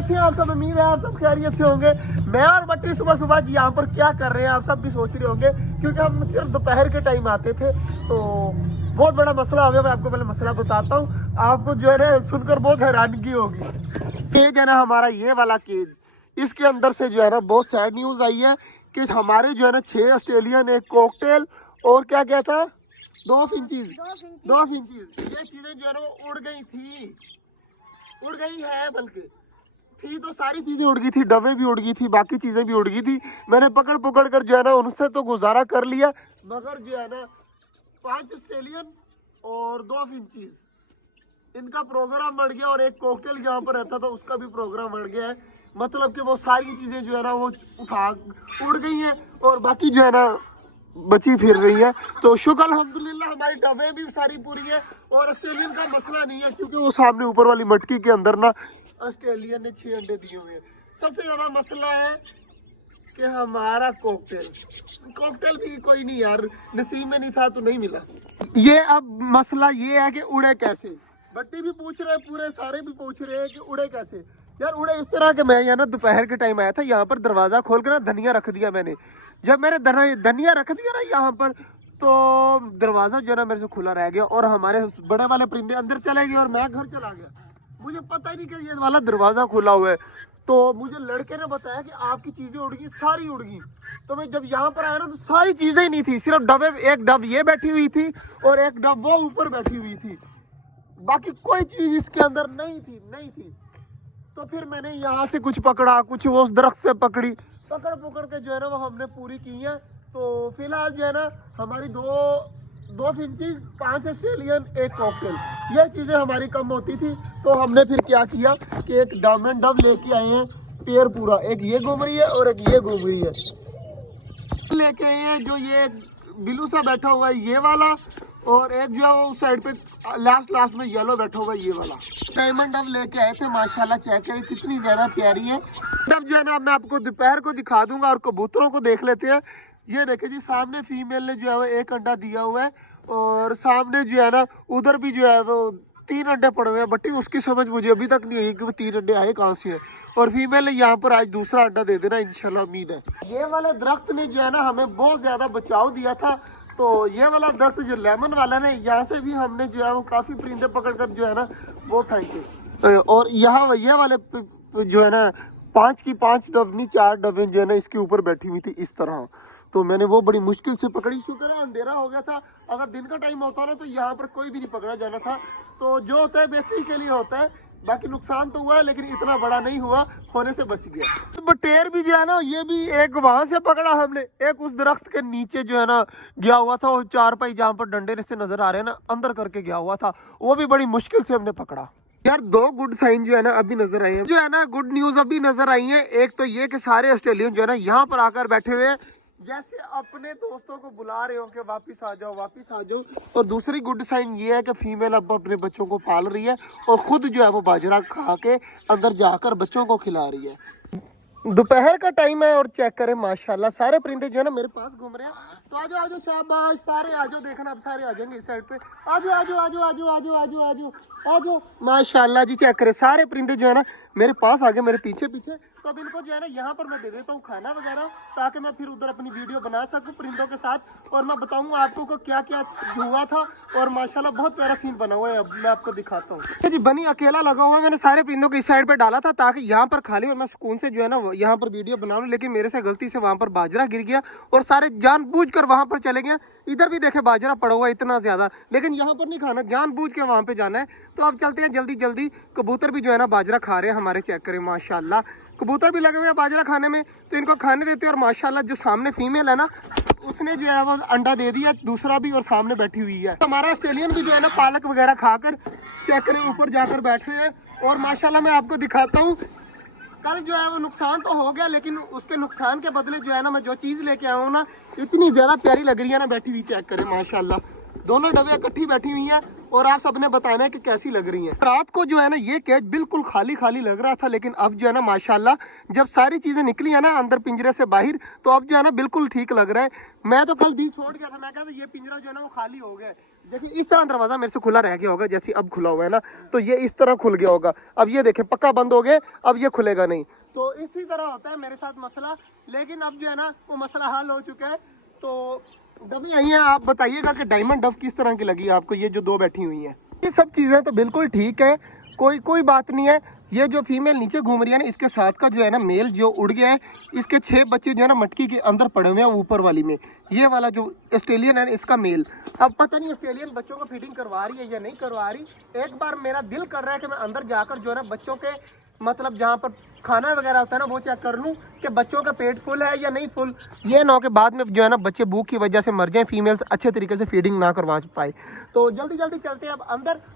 कैसे हैं आप सब? उम्मीद है आप सब खैरियत से होंगे। मैं और बट्टी सुबह सुबह जी यहाँ पर क्या कर रहे हैं आप सब भी सोच रहे होंगे, क्योंकि हम सिर्फ दोपहर के टाइम आते थे तो बहुत बड़ा मसला हो गया। मैं आपको पहले मसला बताता हूँ, आपको जो है ना सुनकर बहुत हैरानगी होगी। केज है ना हमारा, ये वाला केज, इसके अंदर से जो है ना बहुत सैड न्यूज़ आई है कि हमारे जो है ना 6 ऑस्ट्रेलियन, एक कॉकटेल और क्या क्या था, 2 फिंचीज, ये चीजें जो है ना वो उड़ गई थी, उड़ गई है, बल्कि थी तो सारी चीजें उड़ गई थी, डब्बे भी उड़ गई थी, बाकी चीजें भी उड़ गई थी। मैंने पकड़ पकड़ कर जो है ना उनसे तो गुजारा कर लिया, मगर जो है ना 5 ऑस्ट्रेलियन और 2 फिंचीज, इनका प्रोग्राम बढ़ गया। और एक कॉकटेल यहाँ पर रहता था, उसका भी प्रोग्राम बढ़ गया है। मतलब कि वो सारी चीजें जो है ना वो उड़ गई हैं और बाकी जो है ना बची फिर रही है। तो शुक्र अल्हम्दुलिल्लाह हमारी डब्बे भी सारी पूरी है और ऑस्ट्रेलियन का मसला नहीं है, क्योंकि वो सामने ऊपर वाली मटकी के अंदर ना ऑस्ट्रेलियन ने 6 अंडे दिए हुए हैं। सबसे ज्यादा मसला है कि हमारा कॉकटेल भी कोई नहीं यार, नसीब में नहीं था तो नहीं मिला। ये अब मसला ये है कि उड़े कैसे, बट्टी भी पूछ रहे हैं, पूरे सारे भी पूछ रहे हैं कि उड़े कैसे। यार उड़े इस तरह के, मैं यहाँ ना दोपहर के टाइम आया था, यहाँ पर दरवाजा खोल के ना धनिया रख दिया मैंने। जब मैंने धनिया रख दिया ना यहाँ पर, तो दरवाजा जो है ना मेरे से खुला रह गया और हमारे बड़े वाले परिंदे अंदर चले गए और मैं घर चला गया। मुझे पता ही नहीं कि ये वाला दरवाजा खुला हुआ है। तो मुझे लड़के ने बताया कि आपकी चीजें उड़ गई, सारी उड़ गई। तो मैं जब यहाँ पर आया ना तो सारी चीजें ही नहीं थी, सिर्फ डब्बे, एक डब ये बैठी हुई थी और एक डब वो ऊपर बैठी हुई थी, बाकी कोई चीज इसके अंदर नहीं थी। तो फिर मैंने यहाँ से कुछ पकड़ा, कुछ वो उस दरख्त से पकड़ पकड़ के जो है ना वो हमने पूरी की है। तो फिलहाल जो है ना हमारी दो फिंचीज, 5 ऑस्ट्रेलियन, एक कॉकटेल, ये चीजें हमारी कम होती थी। तो हमने फिर क्या किया कि एक डायमंड डब लेके आए हैं, पेयर पूरा, एक ये घूम रही है और एक ये घूम रही है लेके आए हैं। जो ये बिल्लू सा बैठा हुआ है ये वाला, और एक जो है वो उस साइड पे लास्ट में येलो बैठा हुआ है ये वाला। डायमंड डब लेके आए थे, माशाल्लाह चेक करें कितनी ज्यादा प्यारी है। डब जो है ना मैं आपको दोपहर को दिखा दूंगा। और कबूतरों को देख लेते हैं। ये देखे जी, सामने फीमेल ने जो है वो 1 अंडा दिया हुआ है और सामने जो है ना उधर भी जो है वो 3 अंडे पड़े हुए हैं। बट्टी उसकी समझ मुझे अभी तक नहीं आई कि वो 3 अंडे आए कहाँ से है। और फीमेल ने यहाँ पर आज दूसरा अंडा दे देना इंशाल्लाह, उम्मीद है। ये वाले दरख्त ने जो है ना हमें बहुत ज्यादा बचाव दिया था। तो ये वाला दरख्त जो लेमन वाला ना, यहाँ से भी हमने जो है वो काफी परिंदे पकड़कर जो है ना वो फेंके। और यहाँ ये वाले जो है ना 5 की 5 डबनी, 4 डबे जो है ना इसके ऊपर बैठी हुई थी इस तरह। तो मैंने वो बड़ी मुश्किल से पकड़ी, शुक्र है अंधेरा हो गया था। अगर दिन का टाइम होता ना तो यहाँ पर कोई भी नहीं पकड़ा जाना था। तो जो होता है बेहतरी के लिए होता है, बाकी नुकसान तो हुआ है लेकिन इतना बड़ा नहीं हुआ, होने से बच गया। तो बटेर भी जो है ना ये भी एक वहां से पकड़ा हमने, एक उस दरख्त के नीचे जो है ना गया हुआ था, वो 4 पाई जहाँ पर डंडे से नजर आ रहे हैं ना, अंदर करके गया हुआ था, वो भी बड़ी मुश्किल से हमने पकड़ा। यार 2 गुड साइन जो है ना अभी नजर आए हैं, जो है ना गुड न्यूज अभी नजर आई है। एक तो ये कि सारे ऑस्ट्रेलियन जो है ना यहाँ पर आकर बैठे हुए हैं, जैसे अपने दोस्तों को बुला रहे हो कि वापिस आ जाओ। और दूसरी गुड साइन ये है कि फीमेल अब अपने बच्चों को पाल रही है और खुद जो है वो बाजरा खा के अंदर जाकर बच्चों को खिला रही है। दोपहर का टाइम है और चेक करें माशाल्लाह सारे परिंदे जो है ना मेरे पास घूम रहे हैं। तो आ जाओ शाबाश, सारे आ जाओ, देखना अब सारे आ जाएंगे इस साइड पे। आ जाओ माशाल्लाह जी, चेक करें सारे परिंदे जो है ना मेरे पास आ गए, मेरे पीछे। तो अब इनको जो है ना यहाँ पर मैं दे देता हूँ खाना वगैरह, ताकि मैं फिर उधर अपनी वीडियो बना सकूँ परिंदों के साथ और मैं बताऊँ आपको को क्या क्या हुआ था। और माशाल्लाह बहुत प्यारा सीन बना हुआ है, अब मैं आपको दिखाता हूँ जी। बनी अकेला लगा हुआ है, मैंने सारे परिंदों को इस साइड पे डाला था ताकि यहाँ पर खाली और मैं सुकून से जो है ना यहाँ पर वीडियो बना लूँ। लेकिन मेरे से गलती से वहाँ पर बाजरा गिर गया और सारे जानबूझकर वहाँ पर चले गए। इधर भी देखे बाजरा पड़ा हुआ इतना ज्यादा, लेकिन यहाँ पर नहीं खाना, जानबूझ के वहाँ पे जाना है। तो अब चलते हैं जल्दी। कबूतर भी जो है ना बाजरा खा रहे हैं हमारे, चेक करें माशाल्लाह कबूतर भी लगे हुए हैं बाजरा खाने में, तो इनको खाने देते हैं। और माशाल्लाह जो सामने फीमेल है ना उसने जो है वो अंडा दे दिया, दूसरा भी, और सामने बैठी हुई है। तो हमारा ऑस्ट्रेलियन भी जो है ना पालक वगैरह खाकर चेक करें ऊपर जाकर बैठे हैं। और माशाल्लाह मैं आपको दिखाता हूँ, कल जो है वो नुकसान तो हो गया, लेकिन उसके नुकसान के बदले जो है ना मैं जो चीज़ लेके आया हूँ ना इतनी ज़्यादा प्यारी लग रही है ना बैठी हुई, चेक करें माशाल्लाह। दोनों डबे इकट्ठी बैठी हुई हैं और आप सबने बताना है कि कैसी लग रही हैं। रात को जो है ना ये केज बिल्कुल खाली लग रहा था, लेकिन अब जो है ना माशाल्लाह जब सारी चीजें निकली है ना अंदर पिंजरे से बाहर, तो अब जो है ना बिल्कुल ठीक लग रहा है। मैं तो कल दिल छोड़ गया था, मैं कहता ये पिंजरा जो है ना वो खाली हो गया। देखिए इस तरह दरवाजा मेरे से खुला रह गया होगा, जैसे अब खुला हुआ है ना, तो ये इस तरह खुल गया होगा। अब ये देखें पक्का बंद हो गया, अब ये खुलेगा नहीं। तो इसी तरह होता है मेरे साथ मसला, लेकिन अब जो है ना वो मसला हल हो चुका है। तो डबी यही है, आप बताइएगा कि डायमंड डव किस तरह की लगी आपको, ये जो दो बैठी हुई है। ये सब चीज़ें तो बिल्कुल ठीक है, कोई बात नहीं है। ये जो फीमेल नीचे घूम रही है ना, इसके साथ का जो है ना मेल जो उड़ गया है, इसके 6 बच्चे जो है ना मटकी के अंदर पड़े हुए हैं ऊपर वाली में। ये वाला जो ऑस्ट्रेलियन है इसका मेल। अब पता नहीं ऑस्ट्रेलियन बच्चों को फीडिंग करवा रही है या नहीं करवा रही। एक बार मेरा दिल कर रहा है कि मैं अंदर जाकर जो है ना बच्चों के मतलब जहाँ पर खाना वगैरह होता है ना वो चेक कर लूँ कि बच्चों का पेट फुल है या नहीं फुल। ये ना हो कि बाद में जो है ना बच्चे भूख की वजह से मर जाएं, फीमेल्स अच्छे तरीके से फीडिंग ना करवा पाए। तो जल्दी जल्दी चलते हैं, अब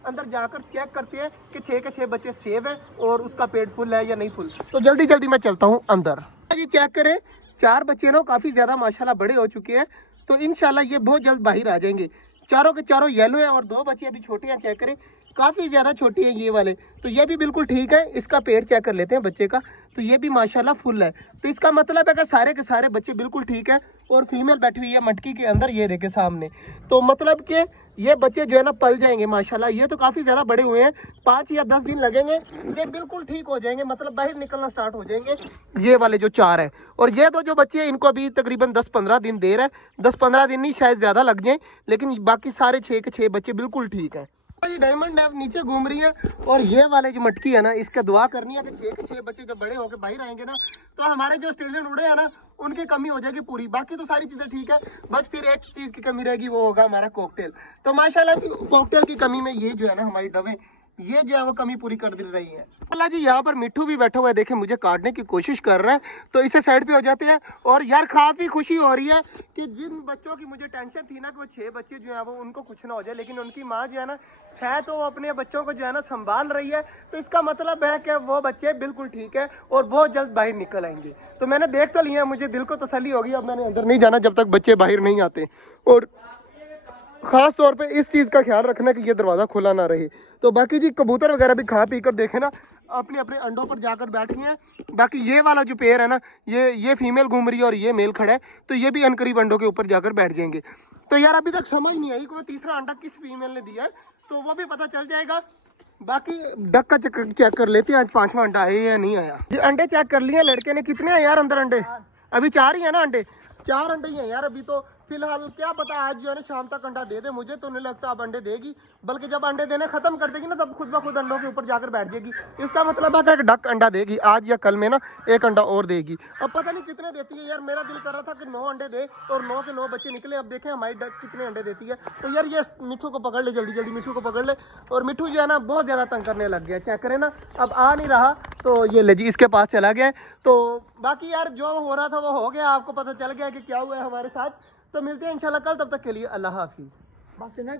अंदर जाकर चेक करते हैं कि 6 के 6 बच्चे सेव हैं और उसका पेट फुल है या नहीं फुल। तो जल्दी जल्दी मैं चलता हूँ अंदर। जी चेक करें, 4 बच्चे ना काफ़ी ज़्यादा माशाल्लाह बड़े हो चुके हैं, तो इंशाल्लाह ये बहुत जल्द बाहर आ जाएंगे। चारों के चारों येलो हैं और 2 बच्चे अभी छोटे हैं। चेक करें काफ़ी ज़्यादा छोटे हैं ये वाले, तो ये भी बिल्कुल ठीक है। इसका पेट चेक कर लेते हैं बच्चे का, तो ये भी माशाल्लाह फुल है। तो इसका मतलब है कि सारे के सारे बच्चे बिल्कुल ठीक है। और फीमेल बैठी हुई है मटकी के अंदर, ये देखे सामने। तो मतलब कि ये बच्चे जो है ना पल जाएंगे माशाल्लाह। ये तो काफ़ी ज़्यादा बड़े हुए हैं, 5 या 10 दिन लगेंगे, ये बिल्कुल ठीक हो जाएंगे, मतलब बाहर निकलना स्टार्ट हो जाएंगे ये वाले जो 4 है। और ये दो जो बच्चे हैं इनको अभी तकरीबन 10-15 दिन देर है, 10-15 दिन नहीं शायद ज़्यादा लग जाए, लेकिन बाकी सारे 6 के 6 बच्चे बिल्कुल ठीक है। ये डायमंड डव नीचे घूम रही है, और ये वाले जो मटकी है ना इसका दुआ करनी है कि 6 के 6 बच्चे जब बड़े होकर बाहर आएंगे ना, तो हमारे जो ऑस्ट्रेलियन उड़े हैं ना उनकी कमी हो जाएगी पूरी। बाकी तो सारी चीज़ें ठीक है, बस फिर एक चीज़ की कमी रहेगी, वो होगा हमारा कॉकटेल। तो माशाल्लाह कॉकटेल की कमी में ये जो है ना हमारी डवें ये जो है वो कमी पूरी कर दे रही है। अल्लाह जी यहाँ पर मिट्टू भी बैठा हुआ है, देखे मुझे काटने की कोशिश कर रहा है, तो इसे साइड पे हो जाते हैं। और यार काफ़ी खुशी हो रही है कि जिन बच्चों की मुझे टेंशन थी ना कि वो 6 बच्चे जो है वो उनको कुछ ना हो जाए, लेकिन उनकी माँ जो है ना है तो वो अपने बच्चों को जो है ना संभाल रही है। तो इसका मतलब है कि वो बच्चे बिल्कुल ठीक है और बहुत जल्द बाहर निकल आएंगे। तो मैंने देख तो लिया, मुझे दिल को तसल्ली होगी, अब मैंने अंदर नहीं जाना जब तक बच्चे बाहर नहीं आते। और ख़ास तौर पे इस चीज़ का ख्याल रखना कि ये दरवाज़ा खुला ना रहे। तो बाकी जी कबूतर वगैरह भी खा पी कर देखे ना अपने अपने अंडों पर जाकर बैठ गए हैं। बाकी ये वाला जो पेयर है ना ये फीमेल घूम रही है और ये मेल खड़ा है, तो ये भी अनकरीब अंडों के ऊपर जाकर बैठ जाएंगे। तो यार अभी तक समझ नहीं आई कि वो तीसरा अंडा किस फीमेल ने दिया है, तो वो भी पता चल जाएगा। बाकी डक का चेक कर लेते हैं, आज 5वां अंडा आया या नहीं आया। ये अंडे चेक कर लिए लड़के ने, कितने हैं यार अंदर अंडे? अभी 4 ही है ना अंडे, 4 अंडे ही हैं यार अभी। तो फिलहाल क्या पता आज जो है ना शाम तक अंडा दे दे, मुझे तो नहीं लगता अब अंडे देगी, बल्कि जब अंडे देने खत्म कर देगी ना तब खुद ब खुद अंडों के ऊपर जाकर बैठ जाएगी। इसका मतलब है कि डक अंडा देगी आज या कल में ना, एक अंडा और देगी। अब पता नहीं कितने देती है यार, मेरा दिल कर रहा था कि 9 अंडे दे और 9 के 9 बच्चे निकले। अब देखें हमारी डक कितने अंडे देती है। तो यार ये मिठू को पकड़ ले, जल्दी जल्दी मिठू को पकड़ ले। और मिठू जो है ना बहुत ज़्यादा तंग करने लग गया, चेक करें ना अब आ नहीं रहा, तो ये ले जी इसके पास चला गया। तो बाकी यार जो हो रहा था वो हो गया, आपको पता चल गया कि क्या हुआ है हमारे साथ। तो मिलते हैं इंशाल्लाह कल, तब तक के लिए अल्लाह हाफिज़। बस ना।